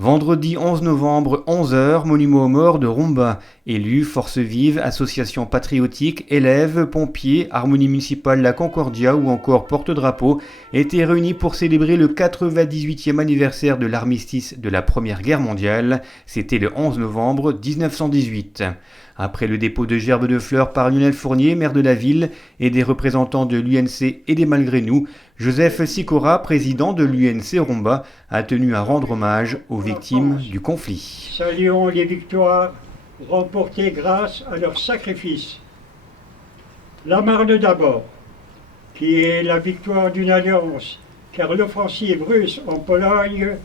Vendredi 11 novembre, 11 heures, monument aux morts de Rumba. Élus, forces vives, associations patriotiques, élèves, pompiers, harmonie municipale La Concordia ou encore porte-drapeau étaient réunis pour célébrer le 98e anniversaire de l'armistice de la Première Guerre mondiale. C'était le 11 novembre 1918. Après le dépôt de gerbes de fleurs par Lionel Fournier, maire de la ville, et des représentants de l'UNC et des Malgré Nous, Joseph Sikora, président de l'UNC Rumba, a tenu à rendre hommage aux victimes du conflit. Saluons les victoires remportées grâce à leur sacrifice. La Marne d'abord, qui est la victoire d'une alliance, car l'offensive russe en Pologne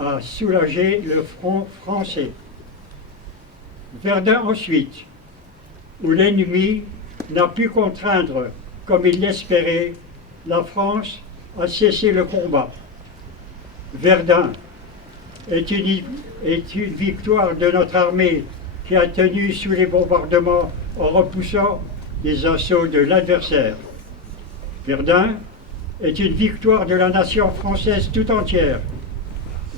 a soulagé le front français. Verdun ensuite, où l'ennemi n'a pu contraindre, comme il l'espérait, la France à cesser le combat. Verdun est une victoire de notre armée qui a tenu sous les bombardements en repoussant les assauts de l'adversaire. Verdun est une victoire de la nation française tout entière,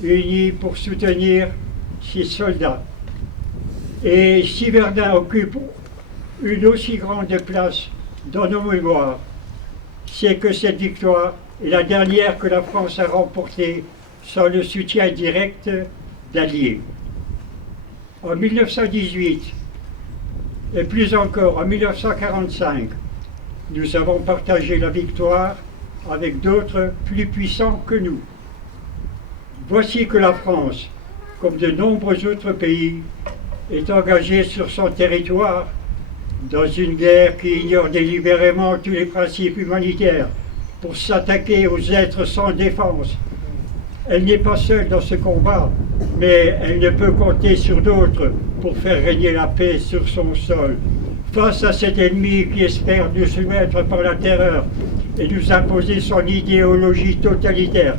unie pour soutenir ses soldats. Et si Verdun occupe une aussi grande place dans nos mémoires, c'est que cette victoire est la dernière que la France a remportée sans le soutien direct d'alliés. En 1918, et plus encore en 1945, nous avons partagé la victoire avec d'autres plus puissants que nous. Voici que la France, comme de nombreux autres pays, est engagée sur son territoire dans une guerre qui ignore délibérément tous les principes humanitaires pour s'attaquer aux êtres sans défense. Elle n'est pas seule dans ce combat, mais elle ne peut compter sur d'autres pour faire régner la paix sur son sol. Face à cet ennemi qui espère nous soumettre par la terreur et nous imposer son idéologie totalitaire,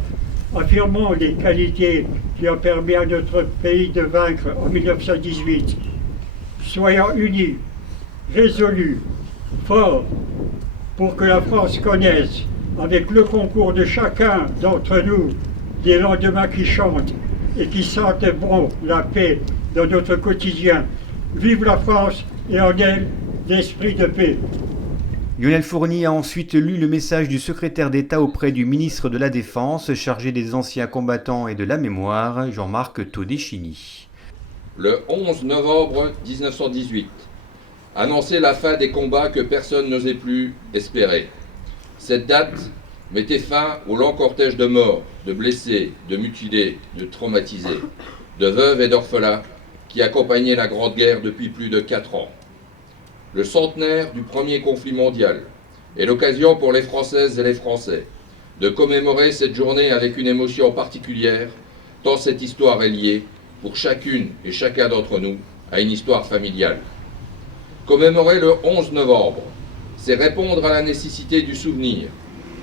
affirmons les qualités qui ont permis à notre pays de vaincre en 1918. Soyons unis, résolus, forts, pour que la France connaisse, avec le concours de chacun d'entre nous, des lendemains qui chantent et qui sentent bon la paix dans notre quotidien. Vive la France et en elle l'esprit de paix. Lionel Fournier a ensuite lu le message du secrétaire d'État auprès du ministre de la Défense, chargé des anciens combattants et de la mémoire, Jean-Marc Todeschini. Le 11 novembre 1918, annonçait la fin des combats que personne n'osait plus espérer. Cette date mettait fin au long cortège de morts, de blessés, de mutilés, de traumatisés, de veuves et d'orphelins qui accompagnaient la Grande Guerre depuis plus de 4 ans. Le centenaire du premier conflit mondial est l'occasion pour les Françaises et les Français de commémorer cette journée avec une émotion particulière, tant cette histoire est liée, pour chacune et chacun d'entre nous, à une histoire familiale. Commémorer le 11 novembre, c'est répondre à la nécessité du souvenir,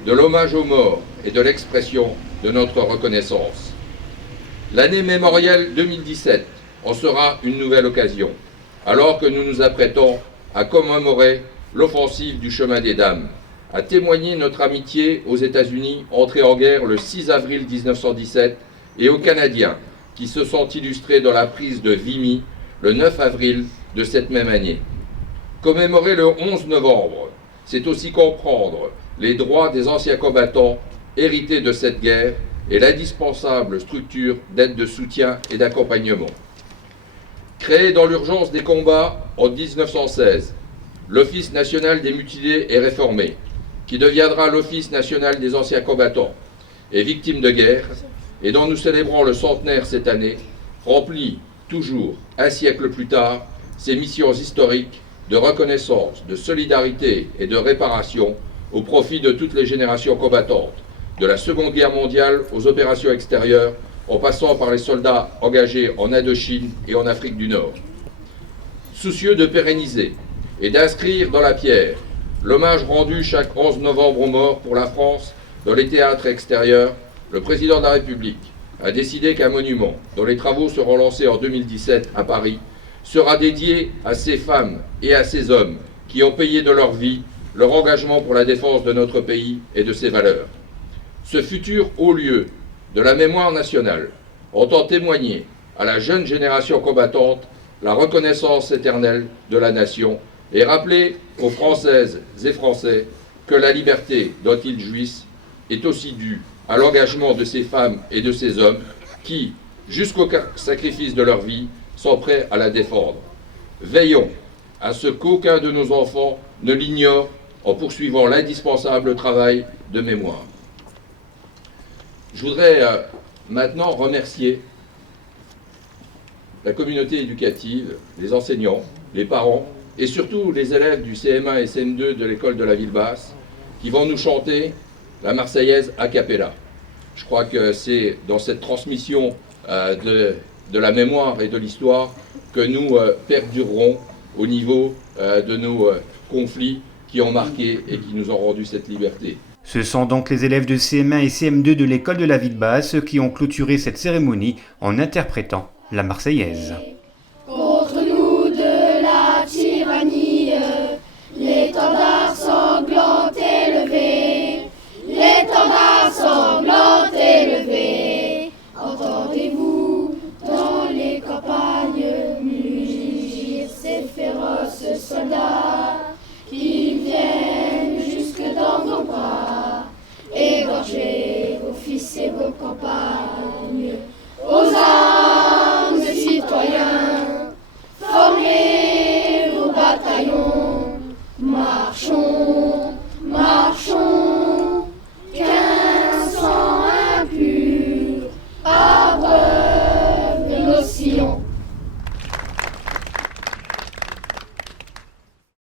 de l'hommage aux morts et de l'expression de notre reconnaissance. L'année mémorielle 2017 en sera une nouvelle occasion, alors que nous nous apprêtons à commémorer l'offensive du chemin des dames, à témoigner notre amitié aux États-Unis entrés en guerre le 6 avril 1917 et aux Canadiens qui se sont illustrés dans la prise de Vimy le 9 avril de cette même année. Commémorer le 11 novembre, c'est aussi comprendre les droits des anciens combattants hérités de cette guerre et l'indispensable structure d'aide de soutien et d'accompagnement. Créé dans l'urgence des combats en 1916, l'Office national des mutilés est réformé, qui deviendra l'Office national des anciens combattants et victimes de guerre, et dont nous célébrons le centenaire cette année, remplit toujours, un siècle plus tard, ses missions historiques de reconnaissance, de solidarité et de réparation au profit de toutes les générations combattantes, de la Seconde Guerre mondiale aux opérations extérieures, en passant par les soldats engagés en Indochine et en Afrique du Nord. Soucieux de pérenniser et d'inscrire dans la pierre l'hommage rendu chaque 11 novembre aux morts pour la France dans les théâtres extérieurs, le président de la République a décidé qu'un monument, dont les travaux seront lancés en 2017 à Paris, sera dédié à ces femmes et à ces hommes qui ont payé de leur vie leur engagement pour la défense de notre pays et de ses valeurs. Ce futur haut lieu de la mémoire nationale entend témoigner à la jeune génération combattante la reconnaissance éternelle de la nation et rappeler aux Françaises et Français que la liberté dont ils jouissent est aussi due à l'engagement de ces femmes et de ces hommes qui, jusqu'au sacrifice de leur vie, sont prêts à la défendre. Veillons à ce qu'aucun de nos enfants ne l'ignore en poursuivant l'indispensable travail de mémoire. Je voudrais maintenant remercier la communauté éducative, les enseignants, les parents et surtout les élèves du CM1 et CM2 de l'école de la Ville-Basse qui vont nous chanter la Marseillaise a cappella. Je crois que c'est dans cette transmission de la mémoire et de l'histoire que nous perdurerons au niveau de nos conflits qui ont marqué et qui nous ont rendu cette liberté. Ce sont donc les élèves de CM1 et CM2 de l'école de la Ville-Basse qui ont clôturé cette cérémonie en interprétant la Marseillaise. Contre nous de la tyrannie, l'étendard sanglant élevé, l'étendard sanglant élevé, entendez-vous dans les campagnes mugir ces féroces soldats qui viennent jusque dans vos bras, égorger vos fils et vos campagnes, aux armes citoyens, formez vos bataillons, marchons